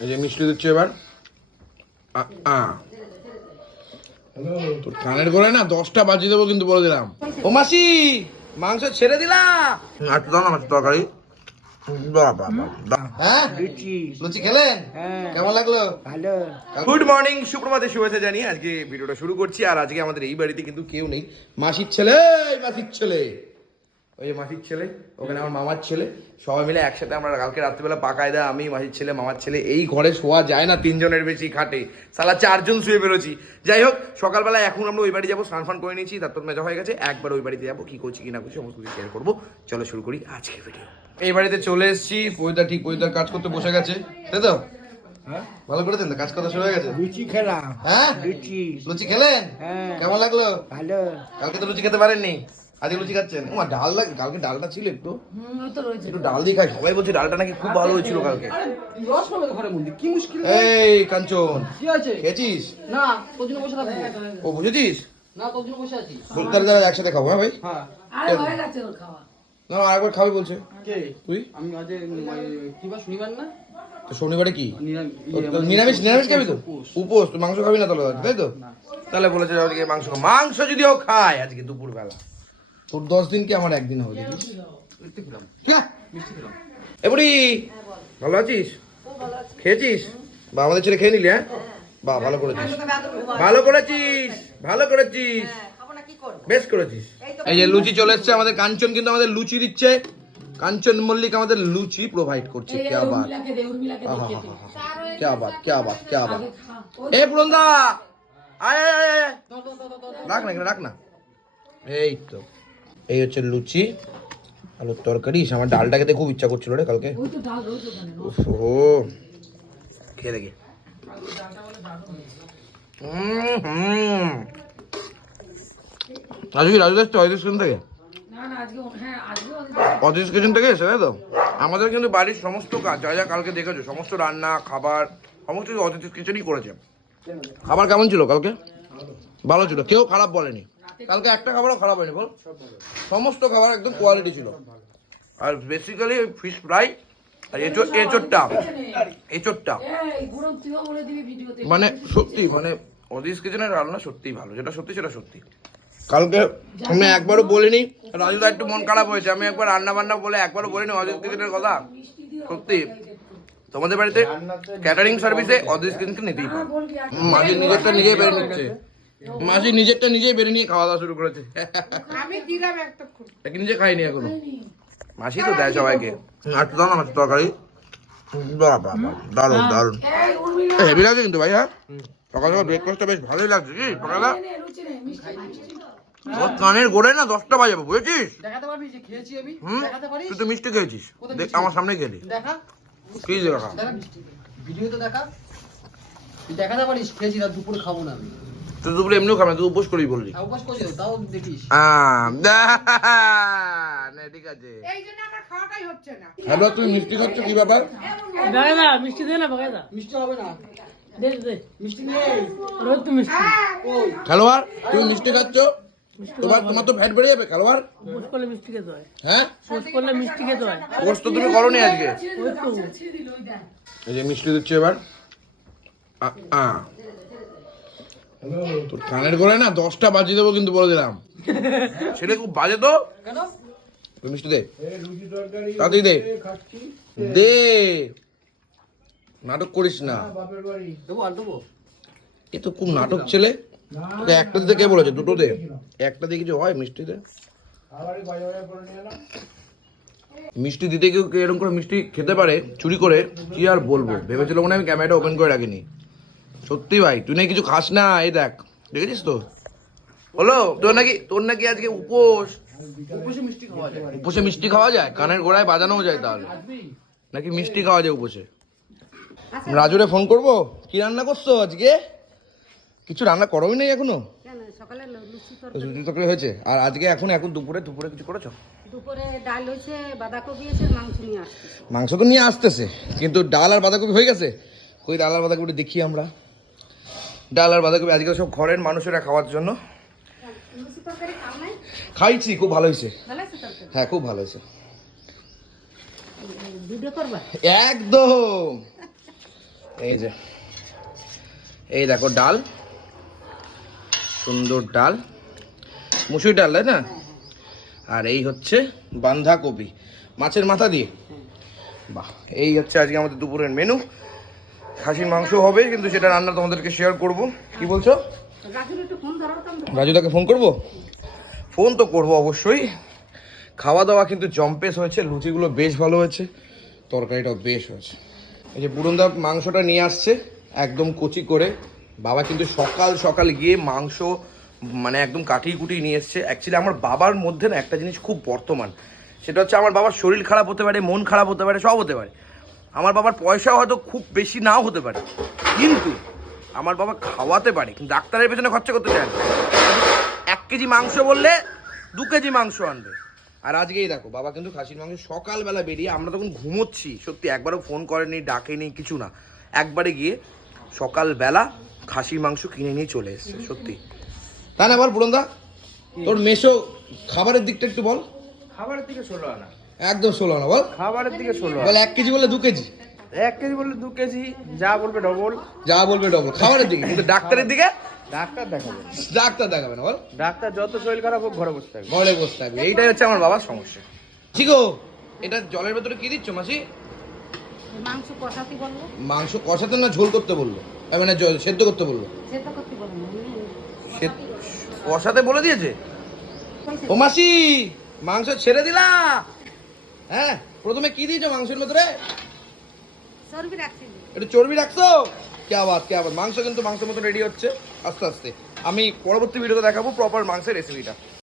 এই যে মিষ্টি দিচ্ছি এবার। আ। তোর কানের করে না দশটা বাজিয়ে দেবো কিন্তু বলে দিলাম। ও মাসি মাংস ছেড়ে দিলা? আর দাও না মাছ তরকারি। বাহ, বাহ, বাহ, বাহ। হ্যাঁ? লুচি। লুচি খেলেন হ্যাঁ। কেমন লাগল? গুড মর্নিং সুপ্রভাতে শুভেচ্ছা জানিয়ে আজকে ভিডিওটা শুরু করছি। আর আজকে আমাদের এই বাড়িতে কিন্তু কেউ নেই। মাসির ছেলে মাসির ছেলে। ওই যে মাসির ছেলে ওখানে আমার মামার ছেলে সবাই মিলে একসাথে আমরা কালকে রাত্রিবেলা পাকায়দা আমি মাসির ছেলে মামার ছেলে এই ঘরে শোয়া যায় না তিনজনের বেশি খাটে। সালা চারজন শুয়ে বেরোছি যাই হোক সকালবেলা এখন আমরা ওই বাড়ি যাব স্নান ফান করে নিয়েছি তারপর মেজা হয়ে গেছে একবার ওই বাড়িতে যাব কি করছি কি না করছি সমস্ত কিছু শেয়ার করব। চলো শুরু করি আজকে ভিডিও এই বাড়িতে চলে এসেছি পয়দা ঠিক পয়দার কাজ করতে বসে গেছে তাই তো? হ্যাঁ? ভালো করেছেন তো কাজ করা শুরু হয়ে গেছে? লুচি খেলাম। হ্যাঁ? লুচি। লুচি খেলেন? হ্যাঁ। কেমন লাগল? ভালো। কালকে তো লুচি খেতে পারেননি? আজকে লুচি খাচ্ছেন? ও ডাল লাগে কালকে ডালটা ছিল একটু। একটু ডাল দিয়ে খাই। সবাই বলছে ডালটা নাকি খুব ভালো হয়েছিল কালকে। তো কি মুশকিল এই কাঞ্চন। কি আছে খেয়েছিস? না তোর জন্য বসে থাকব। ও বুঝেছিস? না তোর জন্য বসে আছি। বলতে যারা একসাথে খাব হ্যাঁ ভাই? হ্যাঁ। আরে গেছে ওর খাওয়া। না আরেকবার খাবে বলছে। কে? তুই? আমি আজ কি শনিবার না? তো শনিবারে কি? ইয়ে, তো নিরামিষ নিরামিষ খাবি তো? উপোস। তুই মাংস খাবি না তাহলে তাই তো? তাহলে বলেছে আজকে মাংস মাংস যদিও খায় আজকে দুপুর বেলা তোর দশ দিন কি আমার একদিন হবে? এবড়ি ভালো আছিস? খেয়েছিস? বা আমাদের ছেলে খেয়ে নিলি হ্যাঁ? বা ভালো করেছিস। ভালো করেছিস ভালো করেছিস। বেশ করেছিস। এই যে লুচি চলে এসছে আমাদের কাঞ্চন কিন্তু আমাদের লুচি দিচ্ছে। কাঞ্চন মল্লিক আমাদের লুচি প্রোভাইড করছে কে আবার? কে আবার কে আবার কে আবার? এ পুরন্দা! আয় আয় আয় রাখ না রাখ না। এই তো। এই হচ্ছে লুচি আলুর তরকারি। আমার ডালটা খেতে খুব ইচ্ছা করছিল রে কালকে। ওহো খেয়ে দেখি। হুম। রাজু দেখছ অজিত কিচেন থেকে? আজকে ও- হ্যাঁ আজকে অজিত কিচেন থেকে। এসে তাই তো? আমাদের কিন্তু বাড়ির সমস্ত কাজ যা যা কালকে দেখেছ সমস্ত রান্না খাবার সমস্ত কিছু অজিত কিচেনই করেছে। খাবার কেমন ছিল কালকে? ভালো ছিল। কেউ খারাপ বলেনি। কালকে একটা খাবারও খারাপ হয়নি বল? সমস্ত খাবার একদম কোয়ালিটি ছিল। আর বেসিক্যালি ফিশ ফ্রাই আর এঁচো এঁচোরটা এঁচোরটা এই গুড়ন তুইও বলে দিবি ভিডিওতে। মানে সত্যি মানে অদিস কিচেনের রান্না সত্যিই ভালো যেটা সত্যি সেটা সত্যি। কালকে আমি একবারও বলিনি রাজুদা একটু মন খারাপ হয়েছে আমি একবার রান্না বান্না বলে একবারও বলিনি অদিস কিচেনের কথা। সত্যি। তোমাদের বাড়িতে ক্যাটারিং সার্ভিসে অদিস কিচেনকে নিতেই পারো। বলবি আর মাঝি নিজেরটা নিজেই বেড়ে নিচ্ছে। মাঝি নিজেরটা নিজেই বেরিয়ে নিয়ে খাওয়া দাওয়া শুরু করেছে। আমি দিলাম একটা নিজে খাইনি এখনও। মাসি তো দেয় সবাইকে। আর তো দাও না মাছ তরকারি। বাহ বাহ বাহ দারুণ। দারুণ হেভি লাগছে কিন্তু ভাই হ্যাঁ? সকাল সকাল ব্রেকফাস্টটা বেশ ভালোই লাগছে। কি সকালে নে লুচি নে মিষ্টি মিষ্টি ওর কানের গোড়ে না দশটা বাজাবো বুঝেছিস? দেখাতে পারবি যে খেয়েছি আমি? হুম? তুই তো মিষ্টি খেয়েছিস। দেখ আমার সামনে খেলি। দেখা? কি দেখা? ভিডিও তো দেখা। তুই দেখাতে পারিস খেয়েছি তার দুপুরে খাব না আমি। তুই দুপুরে এমনিও খাবে তুই উপোস করেই বললি। আর উপাস করছি তাও দেখিস। না ঠিক আছে। এই জন্য আমার খাওয়াটাই হচ্ছে না। হ্যালো তুমি মিষ্টি খাচ্ছ? কি ব্যাপার? বাগাদা মিষ্টি দে না বাগাদা। মিষ্টি হবে না। দে দে মিষ্টি নেই। রোজ তো মিষ্টি। খেলোয়াড় তুমি মিষ্টি খাচ্ছ? তোমার তোমার তো ফ্যাট বেড়ে যাবে খেলোয়াড়। পোস্ট করলে মিষ্টি খেতে হয়। হ্যাঁ? পোস্ট করলে মিষ্টি খেতে হয়। কোর্স তো তুমি করোনি আজকে। ওই তো। এই যে মিষ্টি দিচ্ছি এবার। আ, আ। তোর কানের করে না দশটা বাজিয়ে দেবো কিন্তু বলে দিলাম। ছেলে খুব বাজে তো? কেন? মিষ্টি দে। তাড়াতাড়ি দে। দে। নাটক করিস না। দেবো এ তো খুব নাটক ছেলে। তোকে একটা দিতে কে বলেছে? দুটো দে। একটা দিয়ে কিছু হয় মিষ্টি দে। মিষ্টি দিতে কেউ কেউ এরকম করে মিষ্টি খেতে পারে চুরি করে কি আর বলব? ভেবেছিল মনে হয় আমি ক্যামেরাটা ওপেন করে রাখিনি। সত্যি ভাই তুই নাকি কিছু খাস না এই দেখ দেখেছিস তো? বলো তোর নাকি তোর নাকি আজকে উপোস? উপসে মিষ্টি খাওয়া যায়। উপোসে মিষ্টি খাওয়া যায়? কানের গোড়ায় বাজানোও যায় তাহলে। নাকি মিষ্টি খাওয়া যায় উপোসে? রাজুরে ফোন করব? কি রান্না করছ আজকে? কিছু রান্না করোই নাই এখনও? সকালে লুচি তরকারি। হয়েছে। আর আজকে এখন এখন দুপুরে দুপুরে কিছু করেছ? দুপুরে ডাল হয়েছে বাঁধাকপি আছে মাংস নিয়ে আসতেছে মাংস তো নিয়ে আসতেছে কিন্তু ডাল আর বাঁধাকপি হয়ে গেছে। ওই ডাল আর বাঁধাকপি দেখি আমরা। ডাল আর বাঁধাকপি আজকাল সব ঘরের মানুষেরা খাওয়ার জন্য। খাইছি খুব ভালো হয়েছে। হ্যাঁ খুব ভালো হয়েছে। একদম। এই যে এই দেখো ডাল সুন্দর ডাল। মুসুর ডাল তাই না? আর এই হচ্ছে বাঁধাকপি মাছের মাথা দিয়ে। বাহ এই হচ্ছে আজকে আমাদের দুপুরের মেনু খাসির মাংস হবে, কিন্তু সেটা রান্না তোমাদেরকে শেয়ার করব। কি বলছো? রাজুদাকে ফোন করব? ফোন তো করব অবশ্যই। খাওয়া দাওয়া কিন্তু জম্পেস হয়েছে, লুচিগুলো বেশ ভালো হয়েছে, তরকারিটাও বেশ হয়েছে। এই যে পুরন্দা মাংসটা নিয়ে আসছে, একদম কচি করে। বাবা কিন্তু সকাল সকাল গিয়ে মাংস মানে একদম কাটিয়ে কুটিয়ে নিয়ে এসছে। অ্যাকচুয়ালি আমার বাবার মধ্যে না একটা জিনিস খুব বর্তমান। সেটা হচ্ছে আমার বাবার শরীর খারাপ হতে পারে, মন খারাপ হতে পারে, সব হতে পারে। আমার বাবার পয়সা হয়তো খুব বেশি নাও হতে পারে কিন্তু আমার বাবা খাওয়াতে পারে কিন্তু ডাক্তারের পেছনে খরচা করতে চায় না। এক কেজি মাংস বললে দু কেজি মাংস আনবে। আর আজকেই দেখো বাবা কিন্তু খাসির মাংস সকালবেলা বেরিয়ে আমরা তখন ঘুমোচ্ছি সত্যি একবারও ফোন করেনি ডাকেনি কিছু না। একবারে গিয়ে সকালবেলা খাসির মাংস কিনে নিয়ে চলে এসছে সত্যি। তা না বল পুরন্দা তোর মেশো খাবারের দিকটা একটু বল। খাবারের দিকে ষোলো আনা। একদম ষোলো না বল। খাবারের দিকে ষোলো বল এক কেজি বললে দু কেজি। এক কেজি বললে দু কেজি যা বলবে ডবল যা বলবে ডবল খাবারের দিকে। কিন্তু ডাক্তারের দিকে? ডাক্তার দেখাবে। ডাক্তার দেখাবে না বল। ডাক্তার যত শরীর খারাপ হোক ঘরে বসে থাকবে ঘরে বসে থাকবে এইটাই হচ্ছে আমার বাবার সমস্যা। ঠিক এটা জলের ভেতরে কি দিচ্ছ মাসি? মাংস কষাতে বলব মাংস কষাতে না ঝোল করতে বলল? মানে সেদ্ধ করতে বলল? সেদ্ধ করতে বলব সে- কষাতে বলে দিয়েছে? ও মাসি মাংস ছেড়ে দিলা? হ্যাঁ প্রথমে কি দিয়েছ মাংসের ভেতরে? একটু চর্বি রাখছো? কে আবার কে আবার? মাংস কিন্তু মাংসের মতো রেডি হচ্ছে। আস্তে আস্তে। আমি পরবর্তী ভিডিওতে দেখাবো প্রপার মাংসের রেসিপিটা